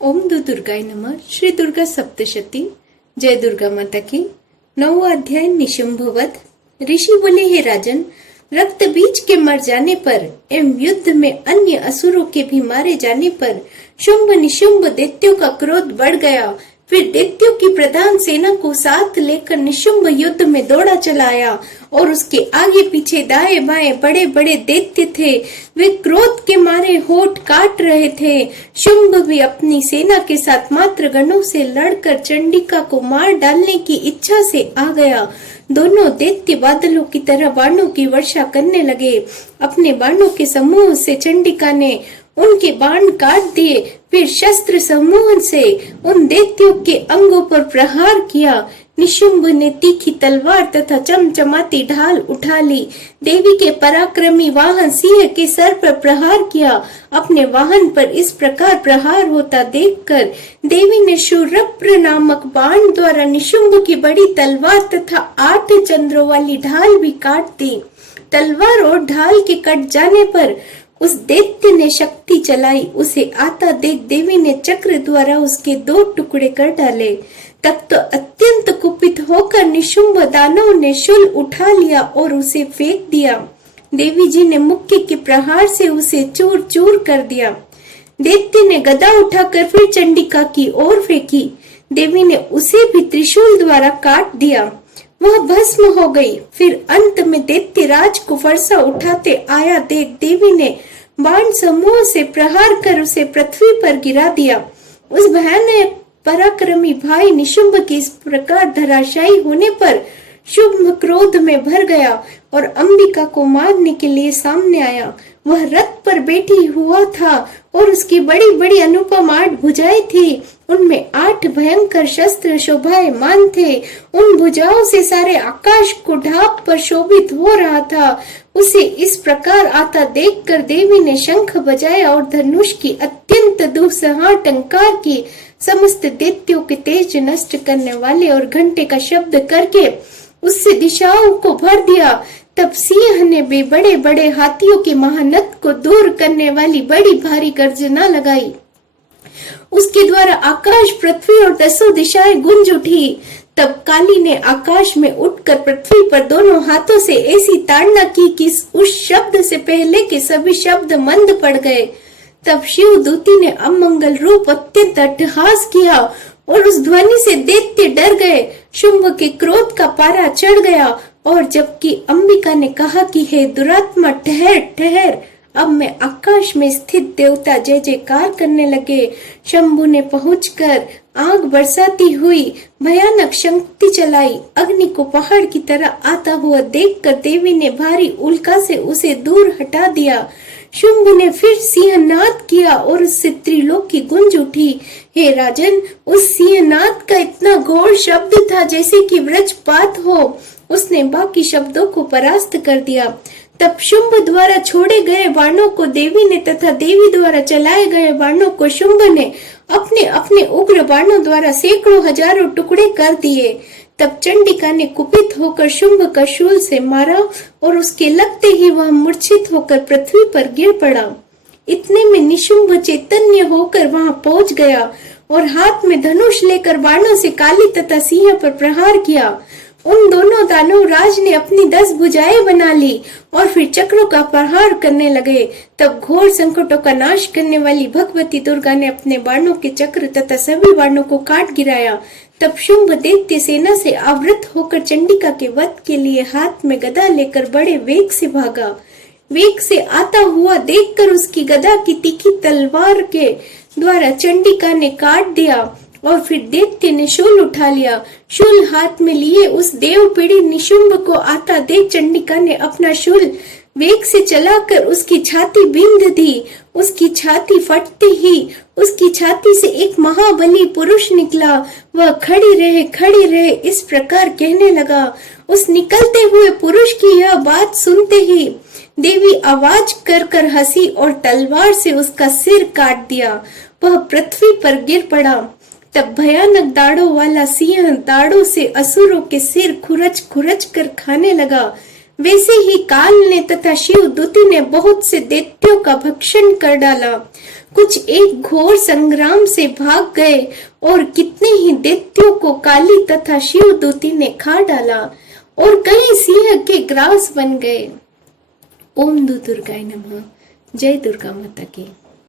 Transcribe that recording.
ओम दुर्गाय नमः। श्री दुर्गा सप्तशती। जय दुर्गा माता की। 9वां अध्याय निशुंभवध। ऋषि बोले, हे राजन, रक्त बीज के मर जाने पर एवं युद्ध में अन्य असुरों के भी मारे जाने पर शुंभ निशुंभ दैत्यों का क्रोध बढ़ गया। फिर दैत्यों की प्रधान सेना को साथ लेकर निशुंभ युद्ध में दौड़ा चला आया और उसके आगे पीछे दाएं बाएं बड़े बड़े दैत्य थे। वे क्रोध के मारे होठ काट रहे थे। शुंभ भी अपनी सेना के साथ मात्र गणों से लड़कर चंडिका को मार डालने की इच्छा से आ गया। दोनों दैत्य बादलों की तरह बाणों की वर्षा करने लगे। अपने बाणों के समूह से चंडिका ने उनके बाण काट दिए। फिर शस्त्र समूह से उन दैत्यों के अंगों पर प्रहार किया। निशुंभ ने तीखी तलवार तथा चमचमाती ढाल उठा ली। देवी के पराक्रमी वाहन सिंह के सर पर प्रहार किया। अपने वाहन पर इस प्रकार प्रहार होता देखकर देवी ने शूरप्र नामक बाण द्वारा निशुंभ की बड़ी तलवार तथा 8 चंद्रों वाली ढाल भी काट दी। तलवार और ढाल के कट जाने पर उस दैत्य ने शक्ति चलाई। उसे आता देख देवी ने चक्र द्वारा उसके 2 टुकड़े कर डाले। तब तो अत्यंत कुपित होकर निशुंभ दानव ने शूल उठा लिया और उसे फेंक दिया। देवी जी ने मुक्के के प्रहार से उसे चूर चूर कर दिया। दैत्य ने गदा उठाकर फिर चंडिका की ओर फेंकी। देवी ने उसे भी त्रिशूल द्वारा काट दिया। वह भस्म हो गई। फिर अंत में दैत्य राज को फरसा उठाते आया देख देवी ने बाण समूह से प्रहार कर उसे पृथ्वी पर गिरा दिया। उस भयानक पराक्रमी भाई निशुंभ के इस प्रकार धराशायी होने पर शुंभ क्रोध में भर गया और अंबिका को मारने के लिए सामने आया। वह रथ पर बैठी हुआ था और उसकी बड़ी बड़ी अनुपम 8 भुजाएं थी। उनमें 8 भयंकर शस्त्र शोभायमान थे। उन भुजाओं से सारे आकाश को ढाप पर शोभित हो रहा था। उसे इस प्रकार आता देखकर देवी ने शंख बजाया और धनुष की अत्यंत दुस्सह टंकार की। समस्त दैत्यों के तेज नष्ट करने वाले और घंटे का शब्द करके उससे दिशाओं को भर दिया। तब सिंह ने भी बड़े बड़े हाथियों के महानद को दूर करने वाली बड़ी भारी गर्जना लगाई। उसके द्वारा आकाश, पृथ्वी और 10 दिशाएं गूंज उठी। तब काली ने आकाश में उठकर पृथ्वी पर दोनों हाथों से ऐसी ताड़ना की कि उस शब्द से पहले के सभी शब्द मंद पड़ गए। तब शिव दूती ने अमंगल रूप अत्यंत अट्टहास किया और उस ध्वनि से दैत्य डर गए। शुंभ के क्रोध का पारा चढ़ गया और जबकि अंबिका ने कहा कि हे दुरात्मा, ठहर ठहर, अब मैं आकाश में स्थित देवता जय जयकार करने लगे। शंभु ने पहुंचकर आग बरसाती हुई भयानक शक्ति चलाई। अग्नि को पहाड़ की तरह आता हुआ देखकर देवी ने भारी उल्का से उसे दूर हटा दिया। शुंभ ने फिर सिंहनाद किया और उससे त्रिलोकी गूंज उठी। हे राजन, उस सिंहनाद का इतना घोर शब्द था जैसे कि वज्रपात हो। उसने बाकी शब्दों को परास्त कर दिया। तब शुंभ द्वारा छोड़े गए बाणों को देवी ने तथा देवी द्वारा चलाए गए बाणों को शुंभ ने अपने अपने उग्र बाणों द्वारा सैकड़ों हजारों टुकड़े कर दिए। तब चंडिका ने कुपित होकर शुंभ का शूल से मारा और उसके लगते ही वह मूर्छित होकर पृथ्वी पर गिर पड़ा। इतने में निशुंभ चैतन्य होकर वहां पहुंच गया और हाथ में धनुष लेकर बाणों से काली तथा सिंह पर प्रहार किया। उन दोनों दानव राज ने अपनी 10 भुजाएं बना ली और फिर चक्रों का प्रहार करने लगे। तब घोर संकटों का नाश करने वाली भगवती दुर्गा ने अपने बाणों के चक्र तथा सभी बाणों को काट गिराया। तब शुंभ दैत्य सेना से आवृत होकर चंडिका के वध के लिए हाथ में गदा लेकर बड़े वेग से भागा। वेग से आता हुआ देखकर उसकी गदा की तीखी तलवार के द्वारा चंडिका ने काट दिया और फिर दैत्य ने शूल उठा लिया। शूल हाथ में लिए उस देव पीढ़ी निशुंभ को आता देख चंडिका ने अपना शूल वेग से चलाकर उसकी छाती बींध दी। उसकी छाती फटते ही उसकी छाती से एक महाबली पुरुष निकला। वह खड़ी रहे इस प्रकार कहने लगा। उस निकलते हुए पुरुष की यह बात सुनते ही देवी आवाज कर कर हंसी और तलवार से उसका सिर काट दिया। वह पृथ्वी पर गिर पड़ा। तब भयानक दाढ़ों वाला सिंह दाढ़ों से असुरों के सिर खुरच खुरच कर खाने लगा। वैसे ही काल ने तथा शिव दूती ने बहुत से दैत्यों का भक्षण कर डाला। कुछ एक घोर संग्राम से भाग गए और कितने ही दैत्यों को काली तथा शिव दूती ने खा डाला और कई सिंह के ग्रास बन गए। ओम दुर्गाय नमः। जय दुर्गा माता की।